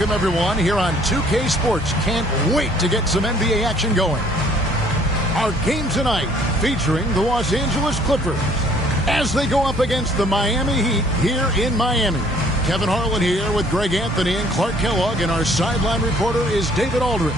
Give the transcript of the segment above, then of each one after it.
Welcome everyone here on 2K Sports. Can't wait to get some NBA action going. Our game tonight featuring the Los Angeles Clippers as they go up against the Miami Heat here in Miami. Kevin Harlan here with Greg Anthony and Clark Kellogg, and our sideline reporter is David Aldridge.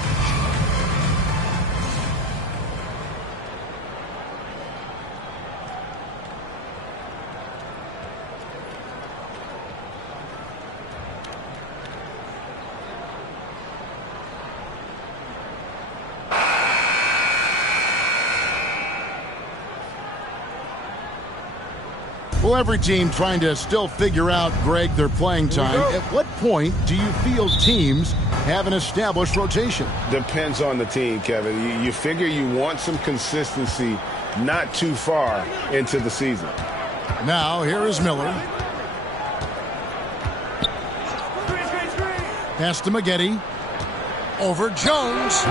Well, every team trying to still figure out, Greg, their playing time. At what point do you feel teams have an established rotation? Depends on the team, Kevin. You figure you want some consistency not too far into the season. Now, here is Miller. Pass to Maggette. Over Jones.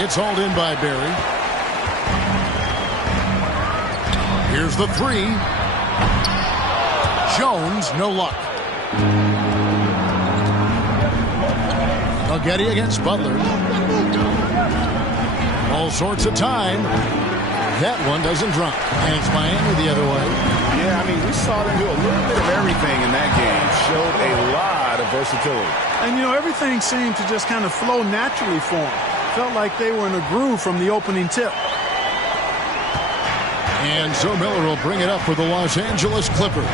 It's hauled in by Barry. Here's the three. Jones, no luck. Maggette against Butler. All sorts of time. That one doesn't drop. And it's Miami the other way. Yeah, I mean, we saw them do a little bit of everything in that game. Showed a lot of versatility. And, you know, everything seemed to just kind of flow naturally for them. Felt like they were in a groove from the opening tip. And so Miller will bring it up for the Los Angeles Clippers.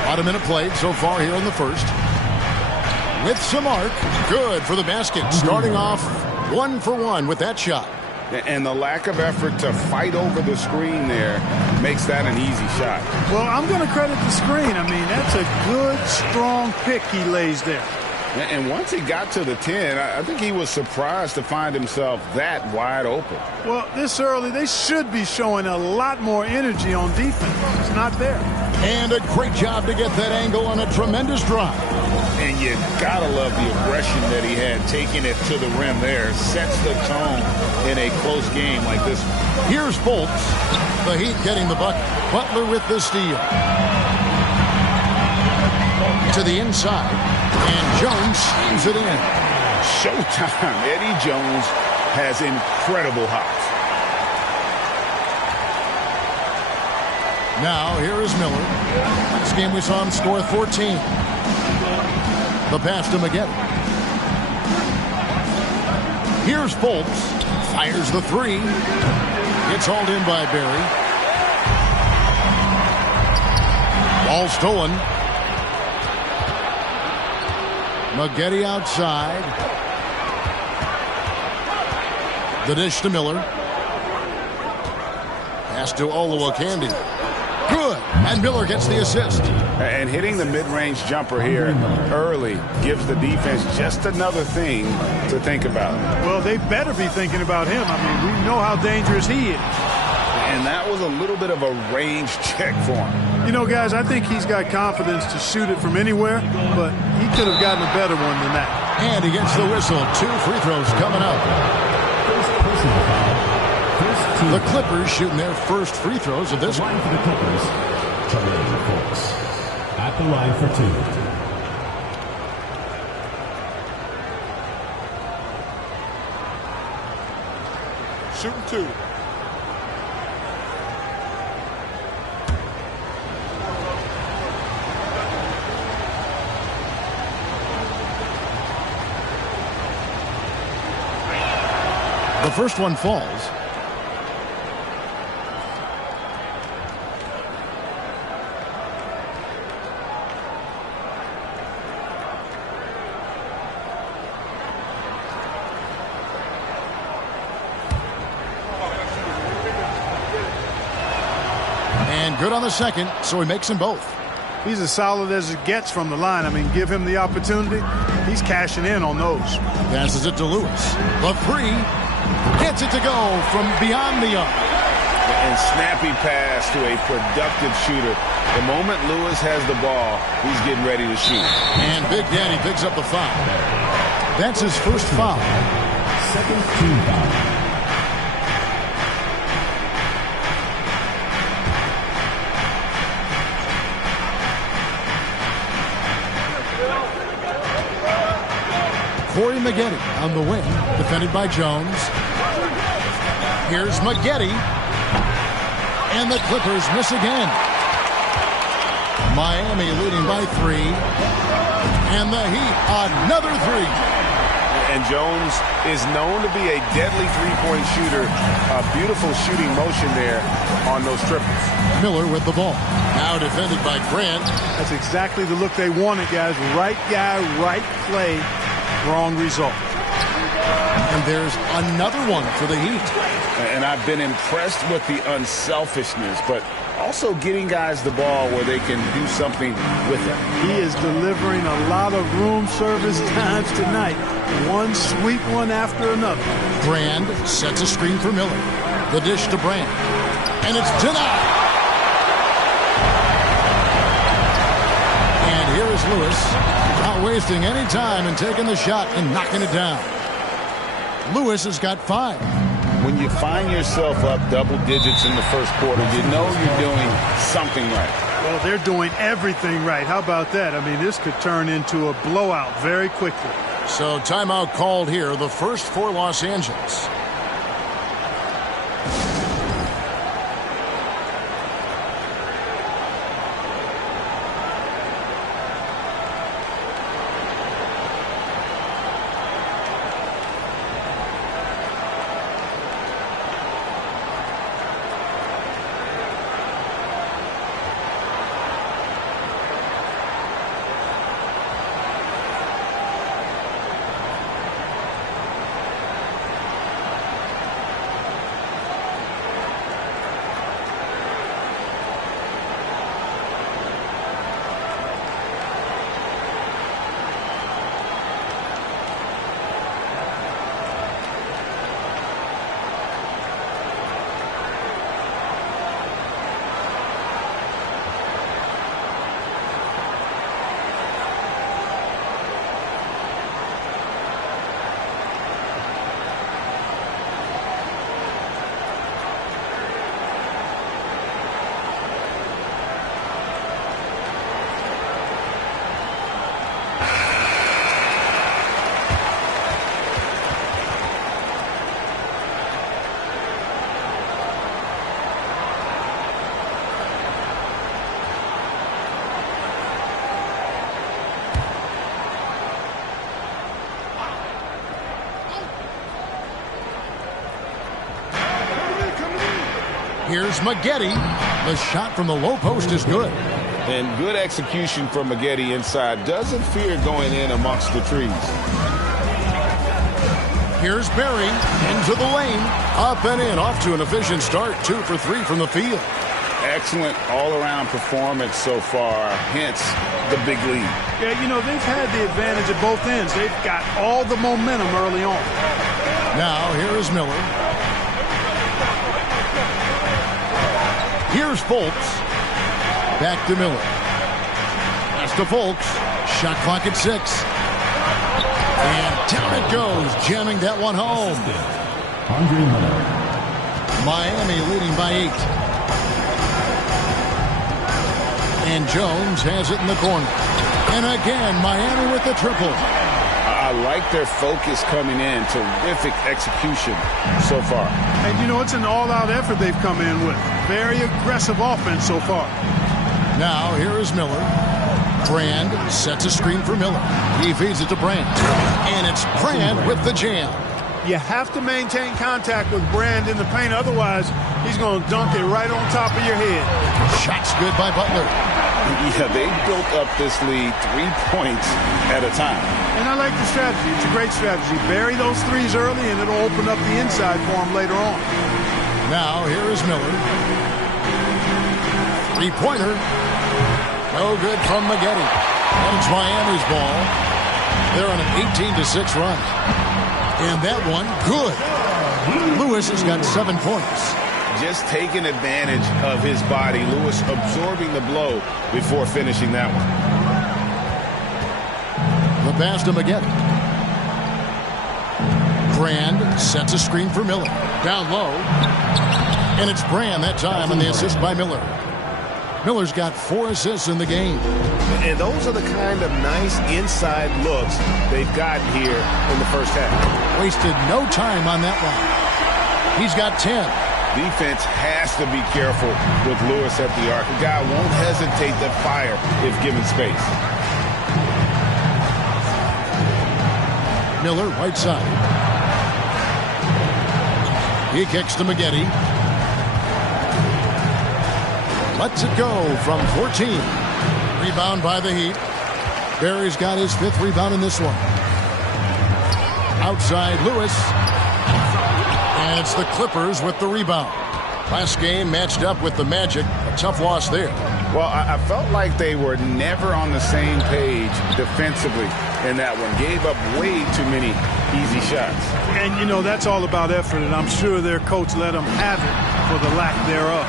About a minute played so far here in the first. With some arc. Good for the basket. Starting off 1 for 1 with that shot. And the lack of effort to fight over the screen there makes that an easy shot. Well, I'm going to credit the screen. I mean, that's a good, strong pick he lays there. And once he got to the 10, I think he was surprised to find himself that wide open. Well, this early, they should be showing a lot more energy on defense. It's not there. And a great job to get that angle on a tremendous drive. And you gotta love the aggression that he had, taking it to the rim there. Sets the tone in a close game like this one. Here's Fultz. The Heat getting the bucket. Butler with the steal. To the inside. And Jones slams it in. Showtime. Eddie Jones has incredible hops. Now, here is Miller. This game we saw him score 14. The pass to Maggette. Here's Fultz. Fires the three. It's hauled in by Barry. Ball stolen. Maggette outside. The dish to Miller. Pass to Olowokandi. Good. And Miller gets the assist. And hitting the mid-range jumper here early gives the defense just another thing to think about. Well, they better be thinking about him. I mean, we know how dangerous he is. And that was a little bit of a range check for him. You know, guys, I think he's got confidence to shoot it from anywhere, but he could have gotten a better one than that. And he gets the whistle. 2 free throws coming up. The Clippers shooting their first free throws of this one. For the Clippers, Terry Fultz at the line for 2. Shooting 2. The first one falls. And good on the second, so he makes them both. He's as solid as it gets from the line. I mean, give him the opportunity. He's cashing in on those. Passes it to Lewis. The three. Gets it to go from beyond the arc. And snappy pass to a productive shooter. The moment Lewis has the ball, he's getting ready to shoot. And Big Daddy picks up the foul. That's his first foul. Second team foul. Corey Maggette on the wing, defended by Jones. Here's Maggette. And the Clippers miss again. Miami leading by 3. And the Heat, another 3. And Jones is known to be a deadly three-point shooter. A beautiful shooting motion there on those triples. Miller with the ball. Now defended by Grant. That's exactly the look they wanted, guys. Right guy, right play, wrong result. And there's another one for the Heat. And I've been impressed with the unselfishness, but also getting guys the ball where they can do something with it. He is delivering a lot of room service times tonight. One sweet one after another. Brand sets a screen for Miller. The dish to Brand. And it's denied. And here is Lewis. Not wasting any time and taking the shot and knocking it down. Lewis has got 5. When you find yourself up double digits in the first quarter, you know you're doing something right. Well, they're doing everything right. How about that? I mean, this could turn into a blowout very quickly. So timeout called here, the first for Los Angeles. Here's Maggette. The shot from the low post is good. And good execution from Maggette inside. Doesn't fear going in amongst the trees. Here's Barry into the lane. Up and in. Off to an efficient start. 2 for 3 from the field. Excellent all-around performance so far. Hence the big lead. Yeah, you know, they've had the advantage at both ends. They've got all the momentum early on. Now here is Miller. Here's Fultz. Back to Miller. Pass to Fultz. Shot clock at 6. And down it goes, jamming that one home. Andre Miller. Miami leading by 8. And Jones has it in the corner. And again, Miami with the triple. I like their focus coming in. Terrific execution so far. And, you know, it's an all-out effort they've come in with. Very aggressive offense so far. Now, here is Miller. Brand sets a screen for Miller. He feeds it to Brand. And it's Brand with the jam. You have to maintain contact with Brand in the paint. Otherwise, he's going to dunk it right on top of your head. Shot's good by Butler. Yeah, they built up this lead 3 points at a time. And I like the strategy. It's a great strategy. Bury those threes early, and it'll open up the inside for him later on. Now, here is Miller. Three-pointer. No good from Maggette. And it's Miami's ball. They're on an 18-6 run. And that one, good. Lewis has got 7 points. Just taking advantage of his body. Lewis absorbing the blow before finishing that one. The pass to Maggette. Brand sets a screen for Miller. Down low. And it's Brand that time on the assist by Miller. Miller's got 4 assists in the game. And those are the kind of nice inside looks they've gotten here in the first half. Wasted no time on that one. He's got 10. Defense has to be careful with Lewis at the arc. The guy won't hesitate to fire if given space. Miller, right side. He kicks to McGetty. Lets it go from 14. Rebound by the Heat. Barry's got his 5th rebound in this one. Outside Lewis. And it's the Clippers with the rebound. Last game matched up with the Magic. A tough loss there. Well, I felt like they were never on the same page defensively in that one. Gave up way too many easy shots. And, you know, that's all about effort, and I'm sure their coach let them have it for the lack thereof.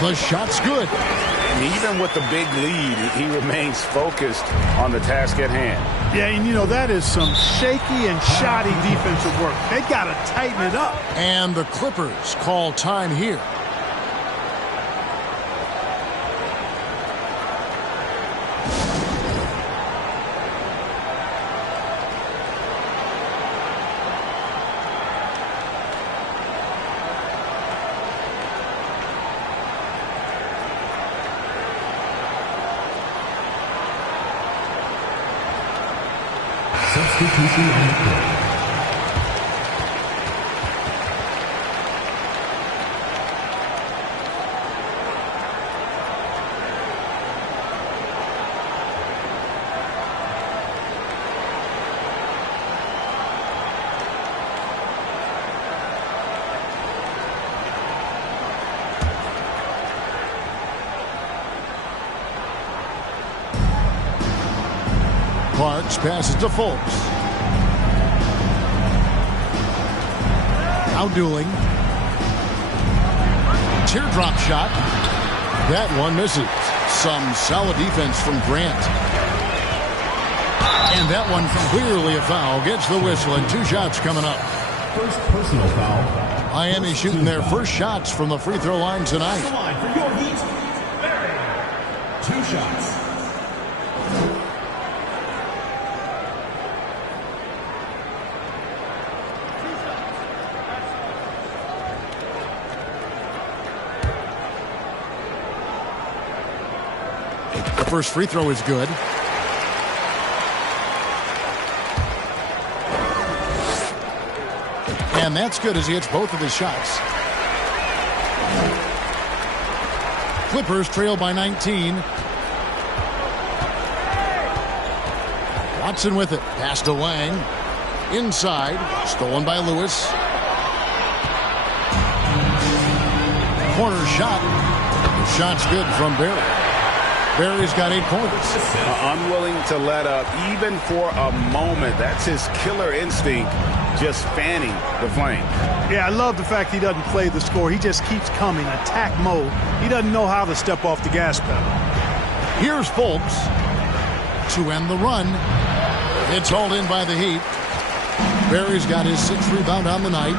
The shot's good. And even with the big lead, he remains focused on the task at hand. Yeah, and, you know, that is some shaky and shoddy defensive work. They got to tighten it up. And the Clippers call time here. Substitution on the court. Parks passes to Fultz. Now dueling. Teardrop shot. That one misses. Some solid defense from Grant. And that one clearly a foul. Gets the whistle and 2 shots coming up. First personal foul. Miami shooting their first shots from the free throw line tonight. For your Heat, 2 shots. The first free throw is good. And that's good as he hits both of his shots. Clippers trail by 19. Watson with it. Pass to Lang. Inside. Stolen by Lewis. Corner shot. The shot's good from Barry. Barry's got 8 points. Unwilling to let up even for a moment. That's his killer instinct, just fanning the flame. Yeah, I love the fact he doesn't play the score. He just keeps coming, attack mode. He doesn't know how to step off the gas pedal. Here's Fultz to end the run. It's hauled in by the Heat. Barry's got his 6th rebound on the night.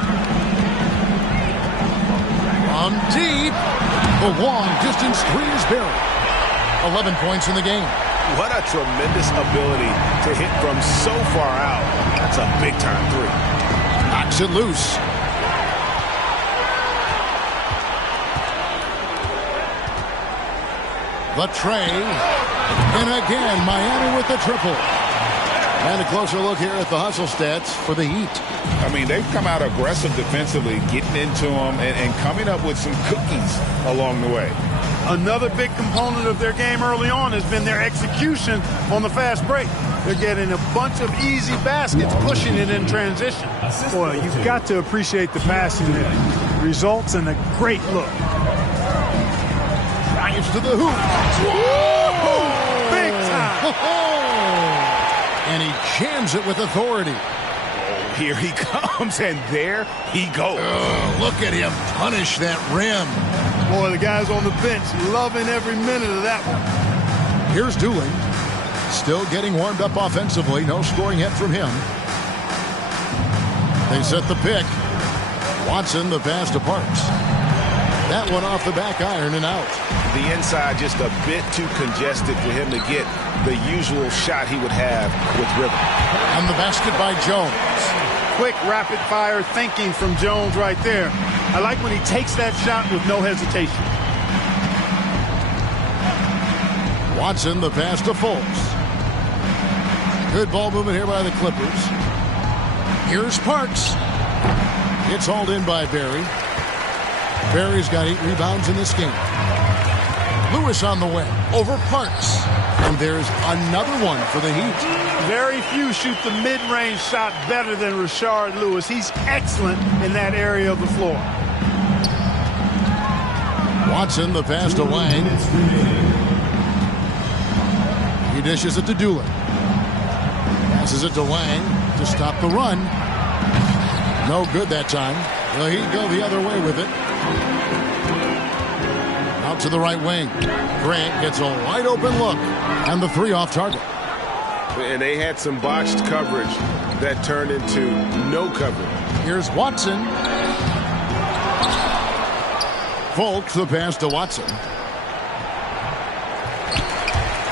From deep. The long distance 3 is Barry. 11 points in the game. What a tremendous ability to hit from so far out. That's a big-time 3. Knocks it loose. The tray. And again, Miami with the triple. And a closer look here at the hustle stats for the Heat. I mean, they've come out aggressive defensively, getting into them and coming up with some cookies along the way. Another big component of their game early on has been their execution on the fast break. They're getting a bunch of easy baskets, pushing it in transition. Boy, you've got to appreciate the passing that results in a great look. Drives to the hoop. Woo! Big time. And he jams it with authority. Here he comes, and there he goes. Look at him punish that rim. Boy, the guys on the bench loving every minute of that one. Here's Dooling. Still getting warmed up offensively. No scoring yet from him. They set the pick. Watson, the pass to Parks. That one off the back iron and out. The inside just a bit too congested for him to get the usual shot he would have with rhythm. And the basket by Jones. Quick, rapid-fire thinking from Jones right there. I like when he takes that shot with no hesitation. Watson, the pass to Fultz. Good ball movement here by the Clippers. Here's Parks. It's hauled in by Barry. Barry's got 8 rebounds in this game. Lewis on the way over Parks. And there's another one for the Heat. Very few shoot the mid-range shot better than Rashard Lewis. He's excellent in that area of the floor. Watson, the pass to Wang. He dishes it to Doolin. Passes it to Wang to stop the run. No good that time. The Heat go the other way with it. Out to the right wing. Grant gets a wide open look. And the 3 off target. And they had some botched coverage that turned into no coverage. Here's Watson. Fultz, the pass to Watson.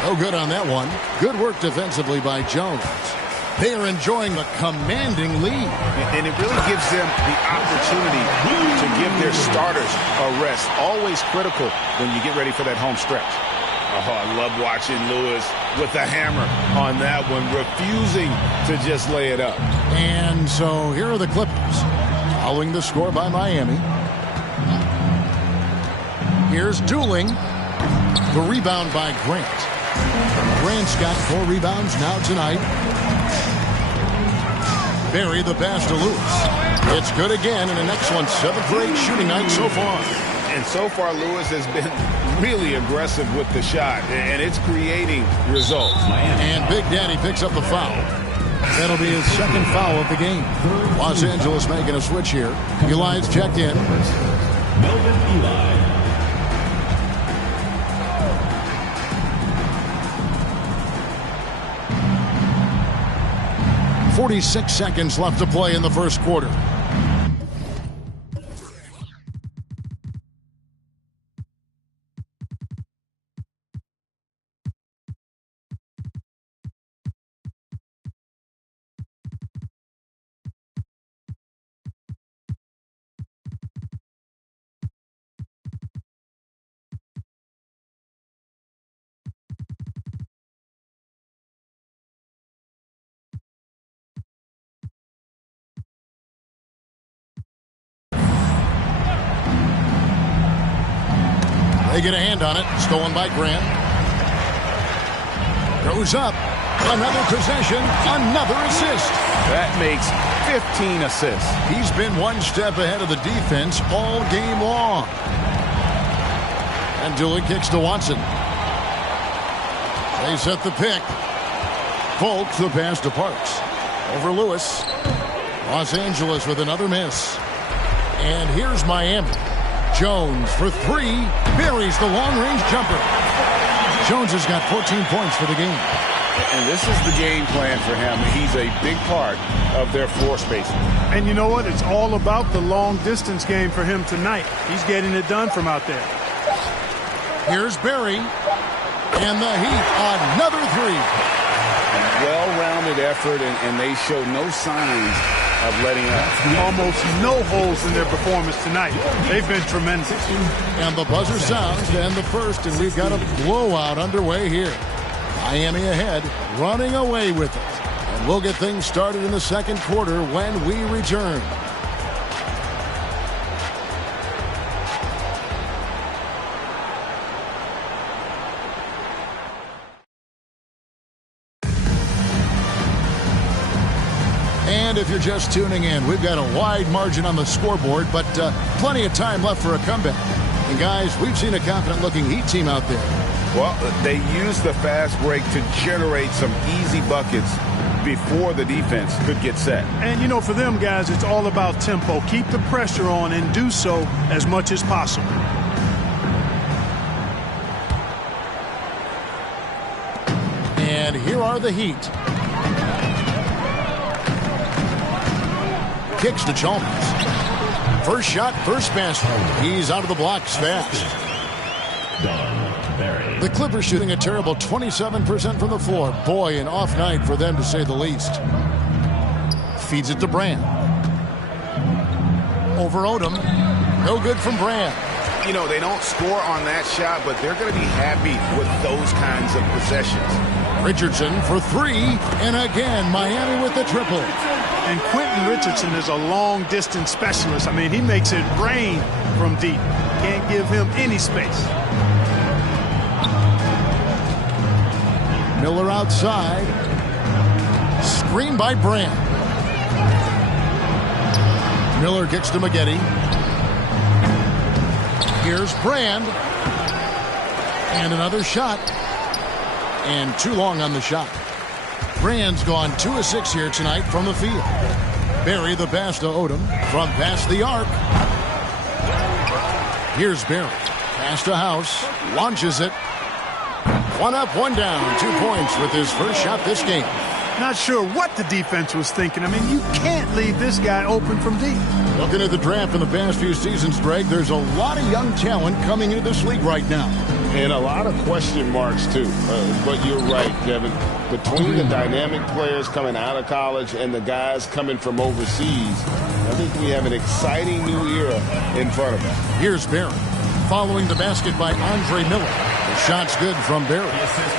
No good on that one. Good work defensively by Jones. They are enjoying a commanding lead. And it really gives them the opportunity to give their starters a rest. Always critical when you get ready for that home stretch. Oh, I love watching Lewis with the hammer on that one, refusing to just lay it up. And so here are the Clippers, following the score by Miami. Here's Dooling. The rebound by Grant. Grant's got 4 rebounds now tonight. Barry, the pass to Lewis. It's good again, and an excellent 7 for 8 shooting night so far. And so far, Lewis has been really aggressive with the shot, and it's creating results. And Big Daddy picks up the foul. That'll be his 2nd foul of the game. Los Angeles making a switch here. Eli's checked in. Melvin Eli. 46 seconds left to play in the first quarter. They get a hand on it. Stolen by Grant. Goes up. Another possession. Another assist. That makes 15 assists. He's been one step ahead of the defense all game long. And Doolin kicks to Watson. They set the pick. Fultz, the pass to Parks. Over Lewis. Los Angeles with another miss. And here's Miami. Jones for 3, buries the long-range jumper. Jones has got 14 points for the game. And this is the game plan for him. He's a big part of their floor spacing. And you know what? It's all about the long-distance game for him tonight. He's getting it done from out there. Here's Barry. And the Heat, another 3. Well-rounded effort, and they show no signs of letting up. Almost no holes in their performance tonight. They've been tremendous. And the buzzer sounds to end the first, and we've got a blowout underway here. Miami ahead, running away with it. And we'll get things started in the second quarter when we return. And if you're just tuning in, we've got a wide margin on the scoreboard, but plenty of time left for a comeback. And guys, we've seen a confident-looking Heat team out there. Well, they used the fast break to generate some easy buckets before the defense could get set. And, you know, for them guys, it's all about tempo. Keep the pressure on and do so as much as possible. And here are the Heat. Kicks to Chalmers. First shot, first basket. He's out of the blocks fast. The Clippers shooting a terrible 27% from the floor. Boy, an off night for them to say the least. Feeds it to Brand. Over Odom. No good from Brand. You know, they don't score on that shot, but they're going to be happy with those kinds of possessions. Richardson for three, and again, Miami with the triple. And Quentin Richardson is a long-distance specialist. I mean, he makes it rain from deep. Can't give him any space. Miller outside. Screen by Brand. Miller gets to Maggette. Here's Brand. And another shot. And too long on the shot. Brand's gone 2 of 6 here tonight from the field. Barry the pass to Odom from past the arc. Here's Barry. Pass to House. Launches it. One up, one down. 2 points with his first shot this game. Not sure what the defense was thinking. I mean, you can't leave this guy open from deep. Looking at the draft in the past few seasons, Greg, there's a lot of young talent coming into this league right now. And a lot of question marks, too. But you're right, Kevin. Between the dynamic players coming out of college and the guys coming from overseas, I think we have an exciting new era in front of us. Here's Barry. Following the basket by Andre Miller. The shot's good from Barry.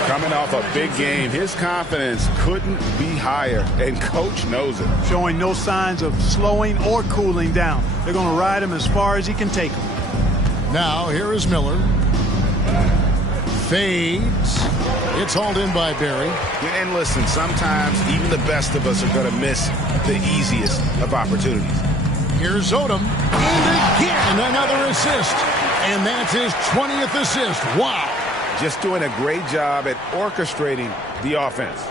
Coming off a big game, his confidence couldn't be higher, and Coach knows it. Showing no signs of slowing or cooling down. They're going to ride him as far as he can take him. Now, here is Miller. Fades. It's hauled in by Barry. And listen, sometimes even the best of us are going to miss the easiest of opportunities. Here's Odom. And again, another assist. And that's his 20th assist. Wow. Just doing a great job at orchestrating the offense.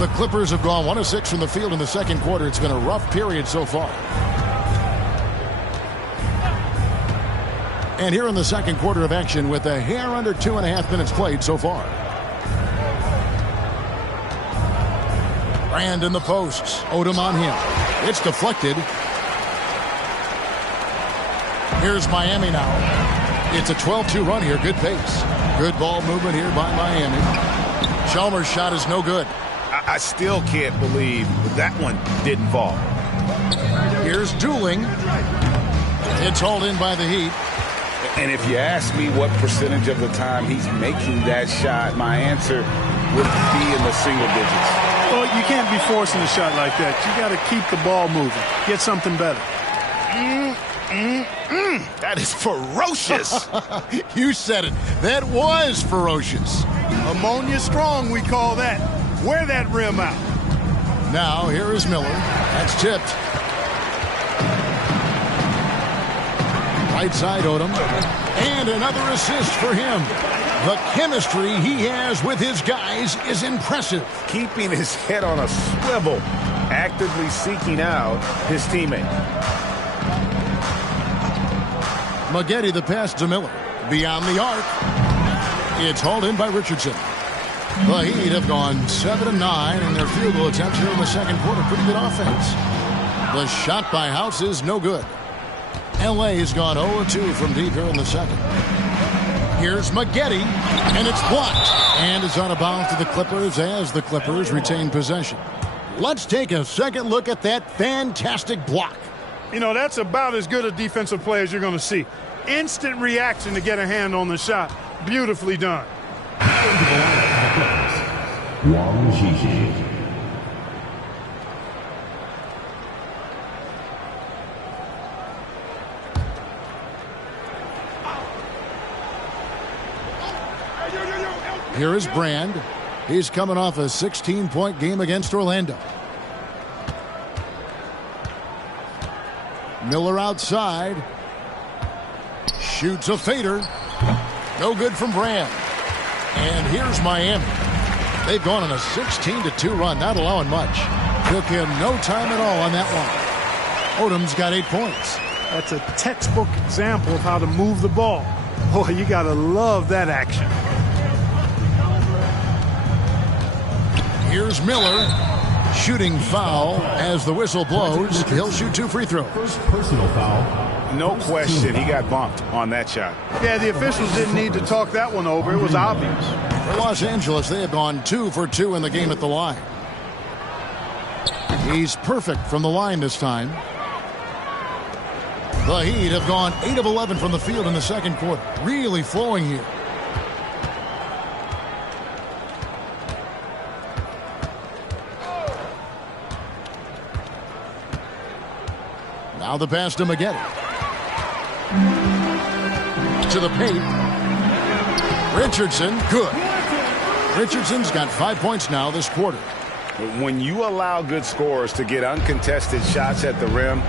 The Clippers have gone 1 of 6 from the field in the second quarter. It's been a rough period so far. And here in the second quarter of action with a hair under 2.5 minutes played so far. Brand in the posts. Odom on him. It's deflected. Here's Miami now. It's a 12-2 run here. Good pace. Good ball movement here by Miami. Chalmers' shot is no good. I still can't believe that one didn't fall. Here's Dooling. It's hauled in by the Heat. And if you ask me what percentage of the time he's making that shot, my answer would be in the single digits. Well, you can't be forcing a shot like that. You got to keep the ball moving. Get something better. That is ferocious. You said it. That was ferocious. Ammonia strong, we call that. Wear that rim out. Now, here is Miller. That's tipped. Right side, Odom. And another assist for him. The chemistry he has with his guys is impressive. Keeping his head on a swivel, actively seeking out his teammate. Maggette the pass to Miller. Beyond the arc. It's hauled in by Richardson. The Heat have gone 7 of 9 in their field goal attempts here in the second quarter. Pretty good offense. The shot by House is no good. LA's gone 0-2 from deep here in the second. Here's Maggette, and it's blocked. And it's out of bounds to the Clippers as the Clippers retain possession. Let's take a second look at that fantastic block. You know, that's about as good a defensive play as you're going to see. Instant reaction to get a hand on the shot. Beautifully done. Here is Brand. He's coming off a 16-point game against Orlando. Miller outside. Shoots a fader. No good from Brand. And here's Miami. They've gone on a 16-2 run, not allowing much. Took him no time at all on that one. Odom's got 8 points. That's a textbook example of how to move the ball. Boy, you got to love that action. Here's Miller. Shooting foul as the whistle blows. He'll shoot 2 free throws. First personal foul. No question, he got bumped on that shot. Yeah, the officials didn't need to talk that one over. It was obvious. For Los Angeles, they have gone 2 for 2 in the game at the line. He's perfect from the line this time. The Heat have gone 8 of 11 from the field in the second quarter. Really flowing here. Now the pass to Maggette. To the paint. Richardson, good. Richardson's got 5 points now this quarter. When you allow good scorers to get uncontested shots at the rim,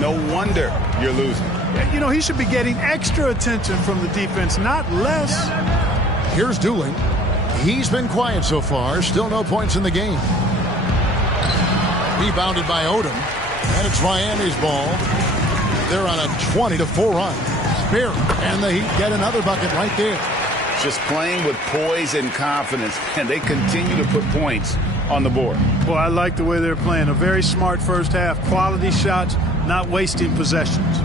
no wonder you're losing. You know, he should be getting extra attention from the defense, not less. Here's Dooling. He's been quiet so far. Still no points in the game. Rebounded by Odom. And it's Miami's ball. They're on a 20-4 run. Spear. And the Heat get another bucket right there. Just playing with poise and confidence, and they continue to put points on the board. Well, I like the way they're playing. A very smart first half. Quality shots, not wasting possessions.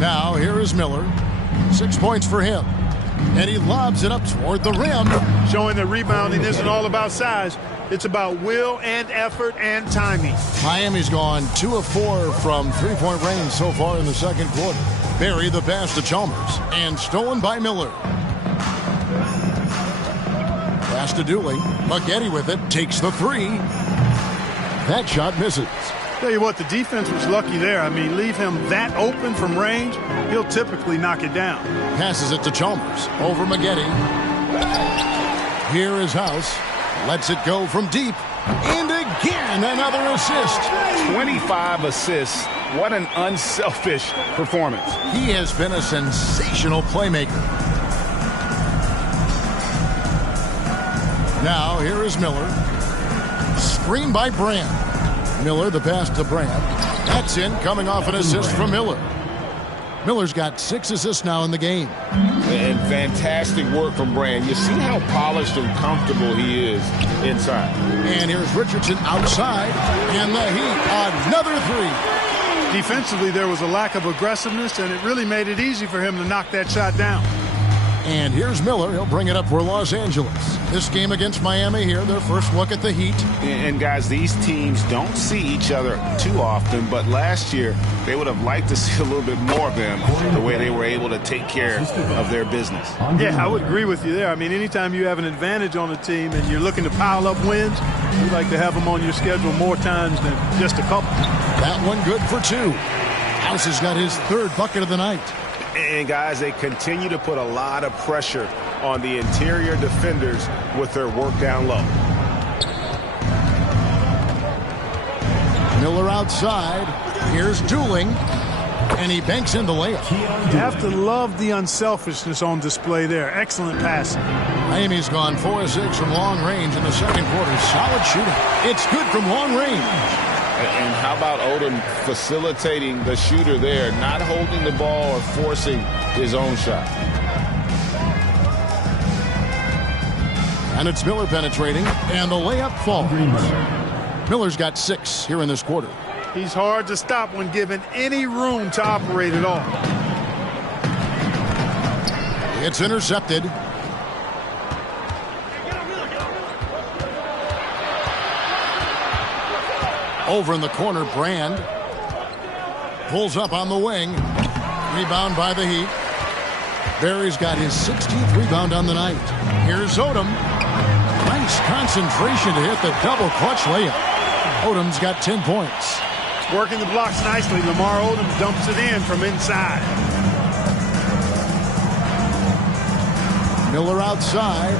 Now, here is Miller. 6 points for him. And he lobs it up toward the rim. Showing that rebounding isn't all about size. It's about will and effort and timing. Miami's gone 2 of 4 from three-point range so far in the second quarter. Barry the pass to Chalmers. And stolen by Miller. Pass to Dooley. Maggette with it. Takes the 3. That shot misses. Tell you what, the defense was lucky there. I mean, leave him that open from range, he'll typically knock it down. Passes it to Chalmers. Over Maggette. Here is House. Lets it go from deep. And again, another assist. 25 assists. What an unselfish performance. He has been a sensational playmaker. Now, here is Miller. Screen by Brand. Miller, the pass to Brand. That's in, coming off an assist from Miller. Miller's got 6 assists now in the game. And fantastic work from Brand. You see how polished and comfortable he is inside. And here's Richardson outside. And the Heat, another 3. Defensively, there was a lack of aggressiveness, and it really made it easy for him to knock that shot down. And here's Miller. He'll bring it up for Los Angeles. This game against Miami here, their first look at the Heat. And guys, these teams don't see each other too often, but last year they would have liked to see a little bit more of them, the way they were able to take care of their business. Yeah, I would agree with you there. I mean, anytime you have an advantage on a team and you're looking to pile up wins, you like to have them on your schedule more times than just a couple. That one good for 2. House has got his 3rd bucket of the night. And guys, they continue to put a lot of pressure on the interior defenders with their work down low. Miller outside. Here's Dooling. And he banks in the layup. You have to love the unselfishness on display there. Excellent passing. Miami's gone 4 of 6 from long range in the second quarter. Solid shooting. It's good from long range. And how about Odom facilitating the shooter there, not holding the ball or forcing his own shot. And it's Miller penetrating, and the layup falls. Miller's got 6 here in this quarter. He's hard to stop when given any room to operate at all. It's intercepted. Over in the corner, Brand pulls up on the wing. Rebound by the Heat. Barry's got his 16th rebound on the night. Here's Odom. Nice concentration to hit the double clutch layup. Odom's got 10 points. Working the blocks nicely. Lamar Odom dumps it in from inside. Miller outside.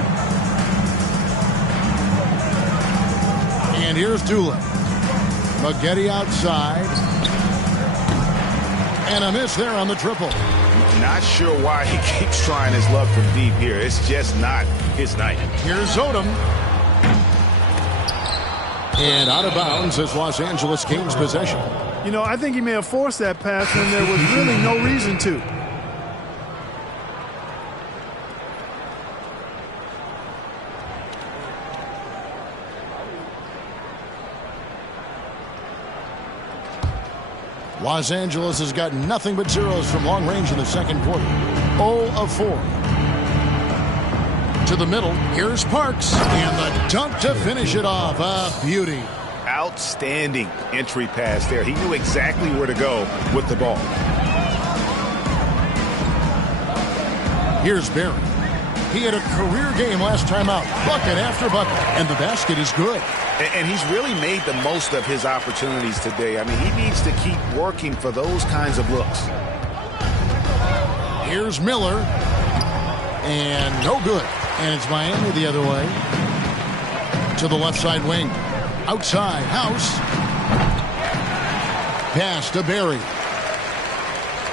And here's Doolin. Maggette outside. And a miss there on the triple. Not sure why he keeps trying his luck from deep here. It's just not his night. Here's Odom. And out of bounds as Los Angeles gains possession. You know, I think he may have forced that pass when there was really no reason to. Los Angeles has got nothing but zeros from long range in the second quarter. 0 of 4. To the middle. Here's Parks. And the dunk to finish it off. A beauty. Outstanding entry pass there. He knew exactly where to go with the ball. Here's Barry. He had a career game last time out. Bucket after bucket. And the basket is good. And he's really made the most of his opportunities today. I mean, he needs to keep working for those kinds of looks. Here's Miller. And no good. And it's Miami the other way. To the left side wing. Outside. House. Pass to Barry.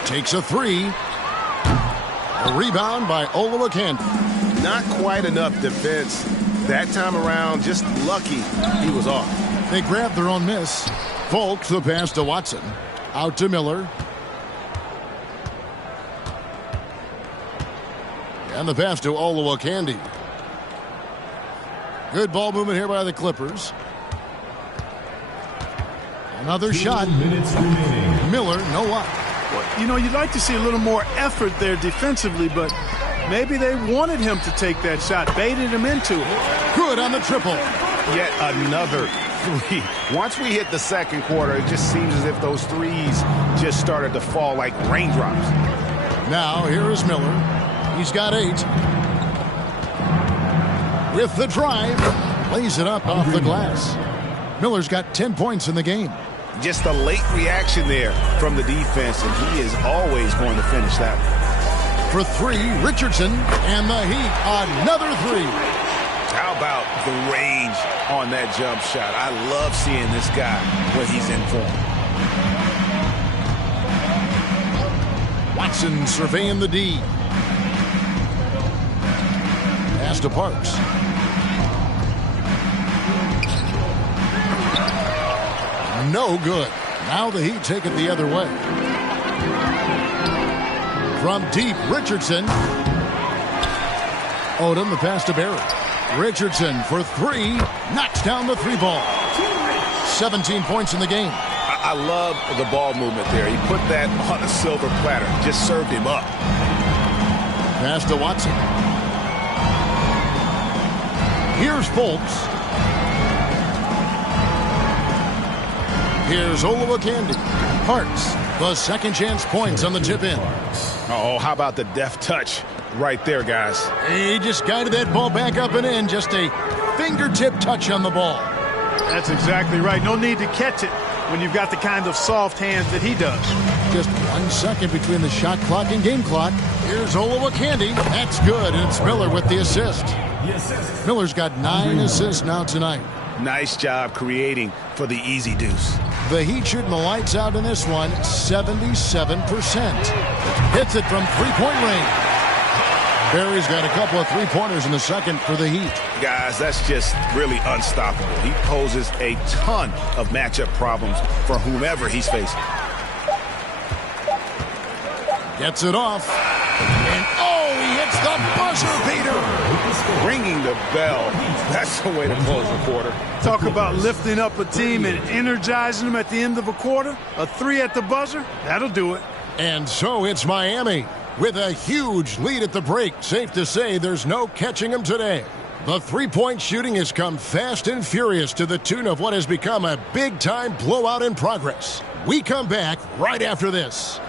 Takes a three. A rebound by Olowokandi. Not quite enough defense. That time around, just lucky he was off. They grabbed their own miss. Folks, the pass to Watson. Out to Miller. And the pass to Olowokandi. Good ball movement here by the Clippers. Another shot. Miller, no luck. Well, you know, you'd like to see a little more effort there defensively, but maybe they wanted him to take that shot, baited him into it. Good on the triple. Yet another three. Once we hit the second quarter, it just seems as if those threes just started to fall like raindrops. Now, here is Miller. He's got 8. With the drive, lays it up off the glass. Miller's got 10 points in the game. Just a late reaction there from the defense, and he is always going to finish that one. For 3, Richardson, and the Heat, another 3. How about the range on that jump shot? I love seeing this guy when he's in form. Watson surveying the D. Pass to Parks. No good. Now the Heat take it the other way. From deep, Richardson. Odom, the pass to Barry. Richardson for 3. Knocks down the 3 ball. 17 points in the game. I love the ball movement there. He put that on a silver platter. Just served him up. Pass to Watson. Here's Fultz. Here's Olowokandi. Parks, the second chance points on the tip in. Oh, how about the deft touch right there, guys? He just guided that ball back up and in. Just a fingertip touch on the ball. That's exactly right. No need to catch it when you've got the kind of soft hands that he does. Just 1 second between the shot clock and game clock. Here's Olowokandi. That's good, and it's Miller with the assist. Miller's got 9 assists now tonight. Nice job creating for the easy deuce. The Heat shooting the lights out in this one, 77%. Hits it from three-point range. Barry's got a couple of three-pointers in the second for the Heat. Guys, that's just really unstoppable. He poses a ton of matchup problems for whomever he's facing. Gets it off. And he hits the buzzer beater. Ringing the bell. That's the way to close the quarter. Talk about lifting up a team and energizing them at the end of a quarter. A 3 at the buzzer, that'll do it. And so it's Miami with a huge lead at the break. Safe to say there's no catching them today. The three-point shooting has come fast and furious to the tune of what has become a big-time blowout in progress. We come back right after this.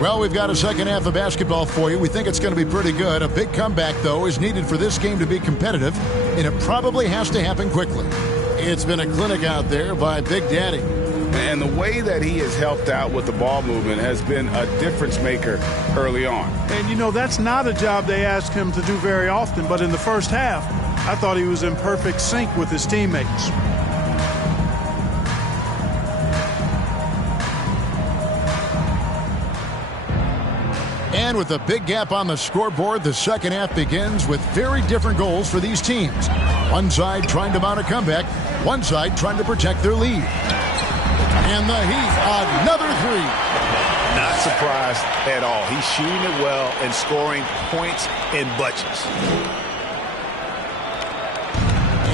Well, we've got a second half of basketball for you. We think it's going to be pretty good. A big comeback, though, is needed for this game to be competitive, and it probably has to happen quickly. It's been a clinic out there by Big Daddy. And the way that he has helped out with the ball movement has been a difference maker early on. And, you know, that's not a job they ask him to do very often, but in the first half, I thought he was in perfect sync with his teammates. And with a big gap on the scoreboard, the second half begins with very different goals for these teams. One side trying to mount a comeback, one side trying to protect their lead. And the Heat, another 3. Not surprised at all. He's shooting it well and scoring points in bunches.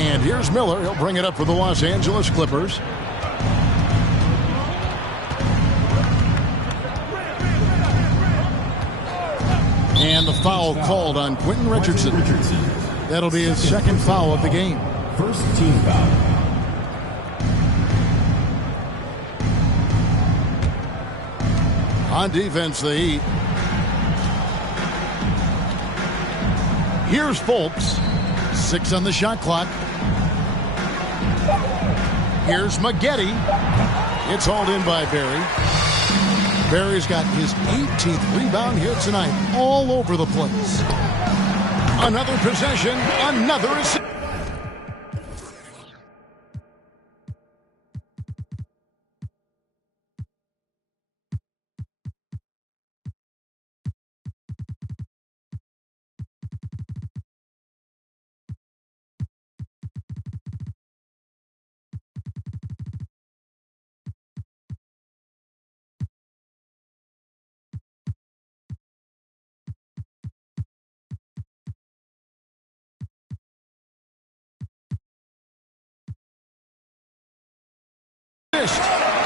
And here's Miller. He'll bring it up for the Los Angeles Clippers. And the foul called on Quentin Richardson. That'll be his second foul of the game. First team foul. On defense, the Heat. Here's Fultz. 6 on the shot clock. Here's Maggette. It's hauled in by Barry. Barry's got his 18th rebound here tonight. All over the place. Another possession. Another assist.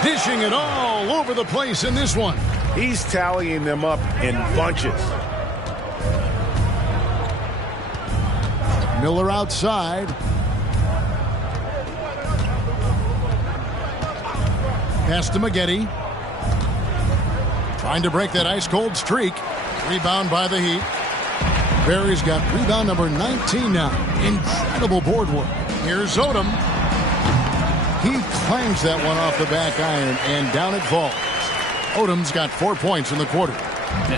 Dishing it all over the place in this one. He's tallying them up in bunches. Miller outside. Pass to Maggette. Trying to break that ice-cold streak. Rebound by the Heat. Barry's got rebound number 19 now. Incredible board work. Here's Odom. He clangs that one off the back iron, and down it falls. Odom's got 4 points in the quarter.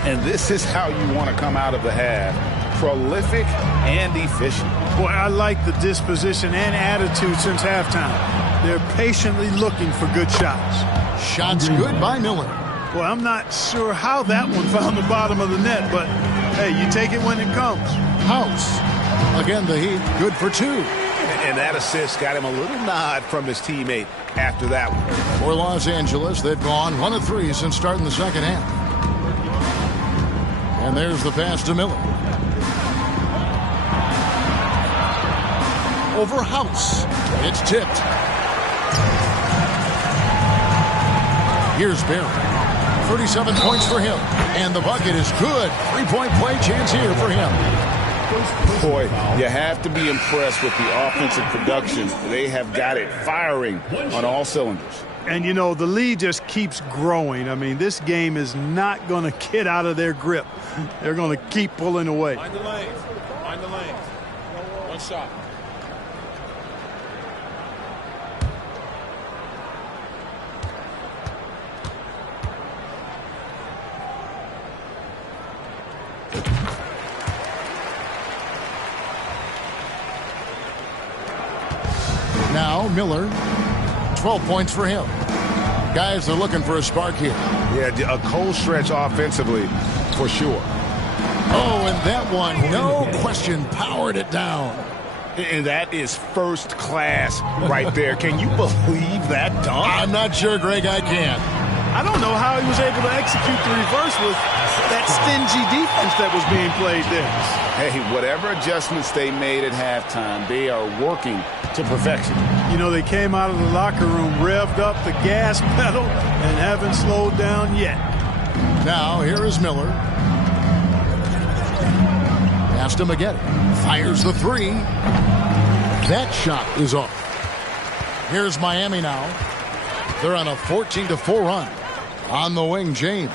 And this is how you want to come out of the half. Prolific and efficient. Boy, I like the disposition and attitude since halftime. They're patiently looking for good shots. Shots good by Miller. Well, I'm not sure how that one found the bottom of the net, but, hey, you take it when it comes. House. Again, the Heat good for 2. And that assist got him a little nod from his teammate after that one. For Los Angeles, they've gone 1 of 3 since starting the second half. And there's the pass to Miller. Over House. It's tipped. Here's Barry. 37 points for him. And the bucket is good. 3-point play chance here for him. Boy, you have to be impressed with the offensive production. They have got it firing on all cylinders. And, you know, the lead just keeps growing. I mean, this game is not going to get out of their grip. They're going to keep pulling away. Find the lane. Find the lane. One shot. Now Miller, 12 points for him. Guys are looking for a spark here. Yeah, a cold stretch offensively for sure. Oh, and that one, no question, powered it down. And that is first class right there. Can you believe that dunk? I'm not sure, Greg, I can. I don't know how he was able to execute the reverse with that stingy defense that was being played there. Hey, whatever adjustments they made at halftime, they are working to perfection. You know, they came out of the locker room, revved up the gas pedal, and haven't slowed down yet. Now, here is Miller. Pass to Maggette. Fires the 3. That shot is off. Here's Miami now. They're on a 14-4 run. On the wing, James.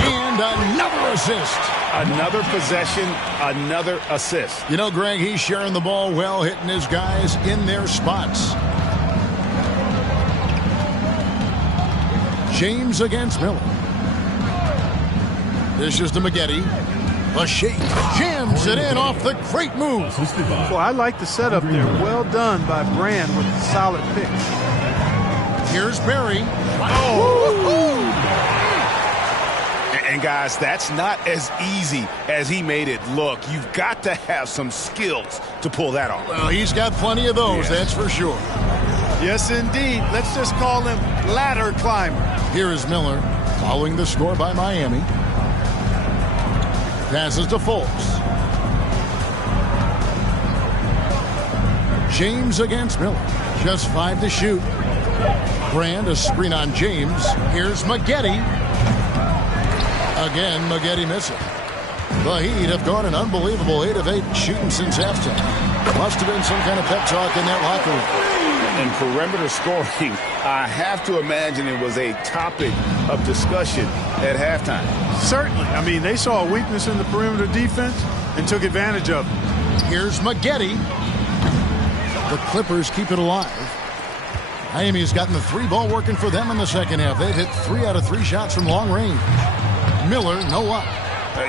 And another assist. Another possession, another assist. You know, Greg, he's sharing the ball well, hitting his guys in their spots. James against Miller. This is to Maggette. A shake. Jams it in off the great move. Well, I like the setup there. Well done by Brand with the solid pick. Here's Barry. Oh. And guys, that's not as easy as he made it look. You've got to have some skills to pull that off. Well, he's got plenty of those, that's for sure. Yes, indeed. Let's just call him ladder climber. Here is Miller, following the score by Miami. Passes to Fultz. James against Miller. Just 5 to shoot. Brand, a screen on James. Here's Maggette. Again, Maggette missing. The Heat have gone an unbelievable 8 of 8 shooting since halftime. Must have been some kind of pep talk in that locker room. And perimeter scoring, I have to imagine it was a topic of discussion at halftime. Certainly. I mean, they saw a weakness in the perimeter defense and took advantage of it. Here's Maggette. The Clippers keep it alive. Miami's gotten the 3-ball working for them in the second half. They've hit 3 out of 3 shots from long range. Miller, no up.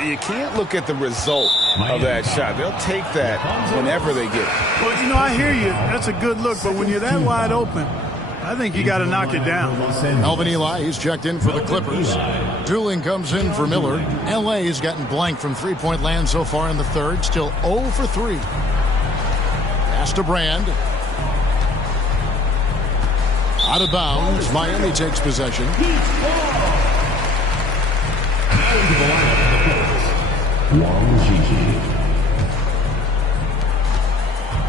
You can't look at the result of that shot. They'll take that whenever they get it. Well, you know, I hear you. That's a good look, but when you're that wide open, I think you got to knock it down. Alvin Eli, he's checked in for the Clippers. Dooling comes in for Miller. L.A. has gotten blank from three-point land so far in the third. Still 0 for 3. Pass to Brand. Out of bounds. Miami takes possession.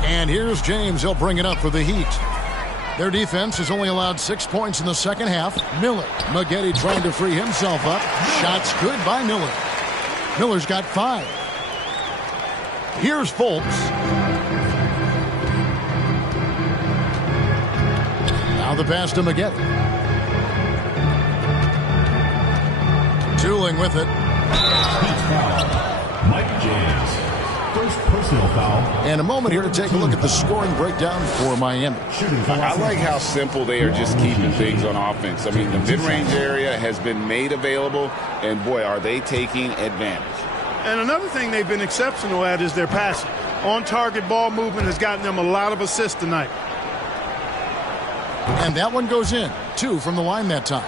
And here's James. He'll bring it up for the Heat. Their defense has only allowed 6 points in the second half. Miller. Maggette trying to free himself up. Shots good by Miller. Miller's got 5. Here's Fultz. Now the pass to Maggette. Dooling with it. Mike James. First personal foul. And a moment here to take a look at the scoring breakdown for Miami. I like how simple they are just keeping things on offense. I mean, the mid-range area has been made available, and boy, are they taking advantage. And another thing they've been exceptional at is their passing. On-target ball movement has gotten them a lot of assists tonight. And that one goes in. 2 from the line that time.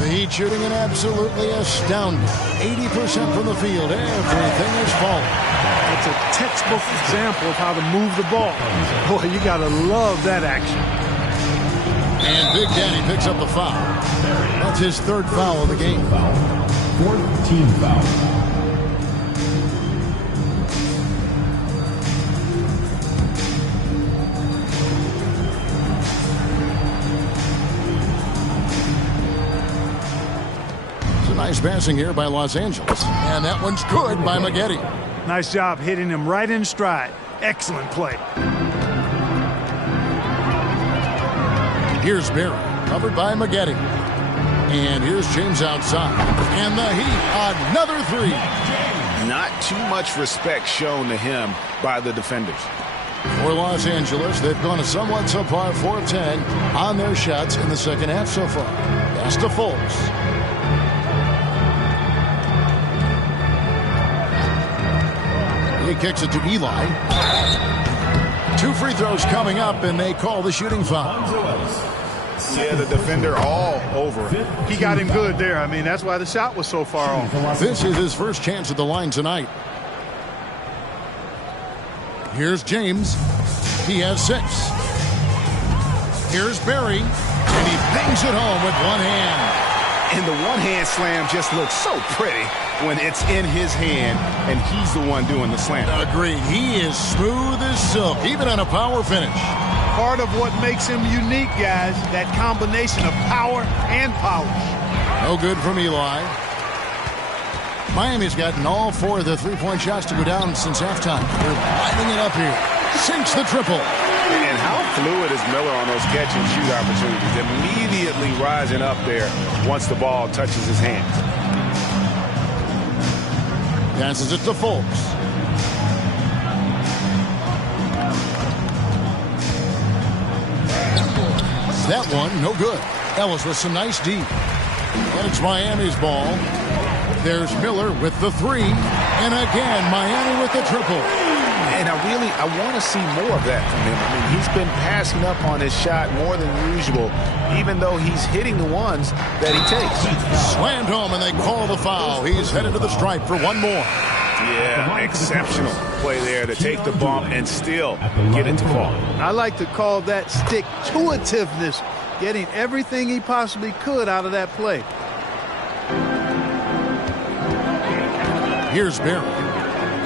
The Heat shooting an absolutely astounding 80% from the field. Everything is falling. It's a textbook example of how to move the ball. Boy, you got to love that action. And Big Daddy picks up the foul. That's his 3rd foul of the game. 4th team foul. Nice passing here by Los Angeles. And that one's good by Maggette. Nice job hitting him right in stride. Excellent play. Here's Barry, covered by Maggette. And here's James outside. And the Heat, another 3. Not too much respect shown to him by the defenders. For Los Angeles, they've gone a somewhat subpar 4 of 10 on their shots in the second half so far. Pass to Fultz. He kicks it to Eli. 2 free throws coming up, and they call the shooting foul. Yeah, the defender all over. He got him good there. I mean, that's why the shot was so far off. This is his first chance at the line tonight. Here's James. He has 6. Here's Barry, and he bangs it home with one hand. And the one-hand slam just looks so pretty when it's in his hand and he's the one doing the slam. Agreed. He is smooth as silk, even on a power finish. Part of what makes him unique, guys, that combination of power and polish. No good from Eli. Miami's gotten all 4 of the 3-point shots to go down since halftime. They're lining it up here. Sinks the triple. And how fluid is Miller on those catch-and-shoot opportunities? Immediately rising up there once the ball touches his hands. Passes it to Fultz. That one, no good. Ellis with some nice deep. And it's Miami's ball. There's Miller with the 3. And again, Miami with the triple. And I want to see more of that from him. I mean, he's been passing up on his shot more than usual, even though he's hitting the ones that he takes. Slammed home, and they call the foul. He's headed to the stripe for one more. Yeah, exceptional play there to take the bump and still get it to fall. I like to call that stick-to-itiveness, getting everything he possibly could out of that play. Here's Barry.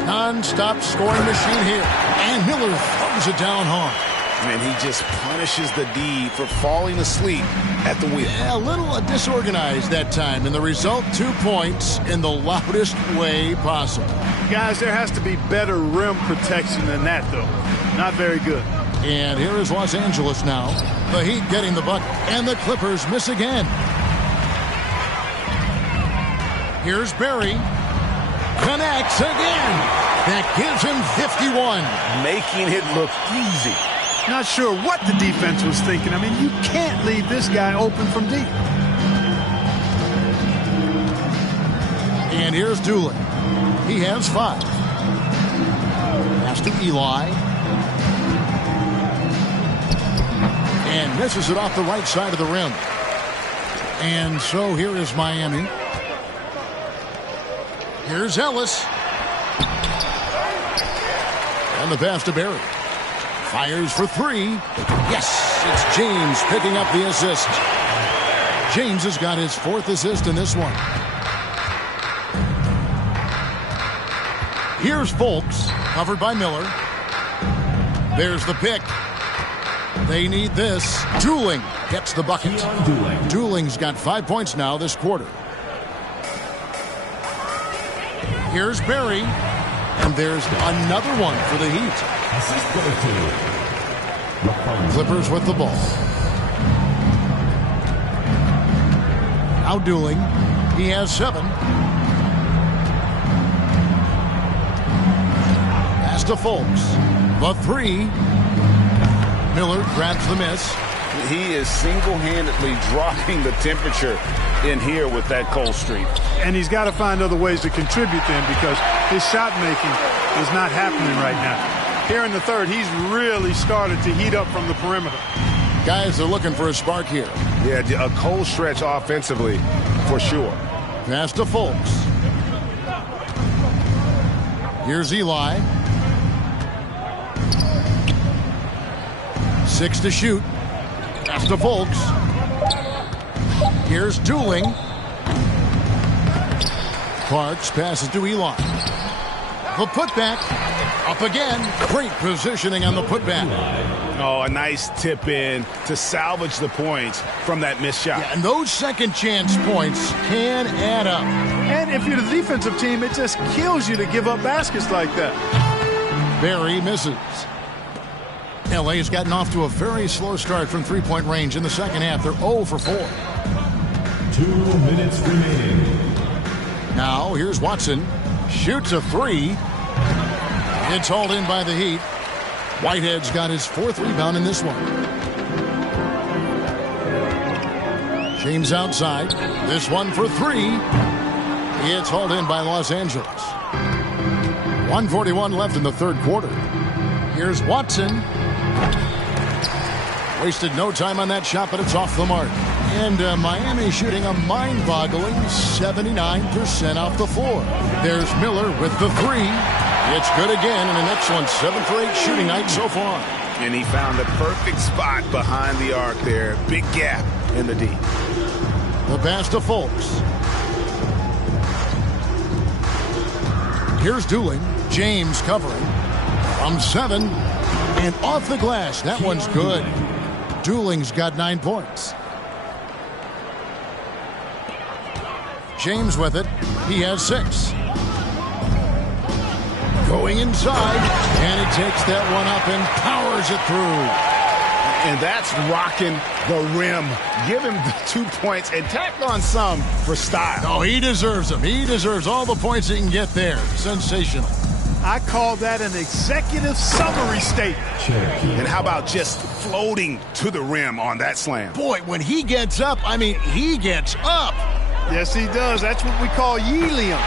Non-stop scoring machine here. And Miller throws it down hard. And he just punishes the D for falling asleep at the wheel. Yeah, a little disorganized that time, and the result, 2 points in the loudest way possible. Guys, there has to be better rim protection than that, though. Not very good. And here is Los Angeles now. The Heat getting the bucket, and the Clippers miss again. Here's Barry. Connects again. That gives him 51. Making it look easy. Not sure what the defense was thinking. I mean, you can't leave this guy open from deep. And here's Doolin. He has 5. Pass to Eli. And misses it off the right side of the rim. And so here is Miami. Here's Ellis. And the pass to Barry. Fires for 3. Yes, it's James picking up the assist. James has got his 4th assist in this one. Here's Fultz, covered by Miller. There's the pick. They need this. Dooling gets the bucket. Dooling's got 5 points now this quarter. Here's Barry. And there's another one for the Heat. Clippers with the ball. Now Dooling. He has 7. Pass to Fultz. The 3. Miller grabs the miss. He is single-handedly dropping the temperature in here with that cold streak. And he's got to find other ways to contribute then, because his shot making is not happening right now. Here in the third, he's really started to heat up from the perimeter. Guys are looking for a spark here. Yeah, a cold stretch offensively for sure. Pass to Fultz. Here's Eli. 6 to shoot. Pass to Fultz. Here's Dooling. Parks passes to Eli. The putback. Up again. Great positioning on the putback. Oh, a nice tip in to salvage the points from that missed shot. Yeah, and those second chance points can add up. And if you're the defensive team, it just kills you to give up baskets like that. Barry misses. LA has gotten off to a very slow start from three-point range in the second half. They're 0 for 4. 2 minutes remaining. Now, here's Watson. Shoots a 3. It's hauled in by the Heat. Whitehead's got his 4th rebound in this one. James outside. This one for 3. It's hauled in by Los Angeles. 1:41 left in the third quarter. Here's Watson. Wasted no time on that shot, but it's off the mark. And Miami shooting a mind-boggling 79% off the floor. There's Miller with the 3. It's good again, and an excellent 7 for 8 shooting night so far. And he found the perfect spot behind the arc there. Big gap in the D. The pass to Fultz. Here's Dooling. James covering. From 7. And off the glass. That one's good. Dooling's got 9 points. James with it. He has 6. Going inside. And he takes that one up and powers it through. And that's rocking the rim. Give him the 2 points and tack on some for style. Oh, he deserves them. He deserves all the points he can get there. Sensational. I call that an executive summary statement. And how about just floating to the rim on that slam? Boy, when he gets up, I mean, he gets up. Yes, he does. That's what we call helium.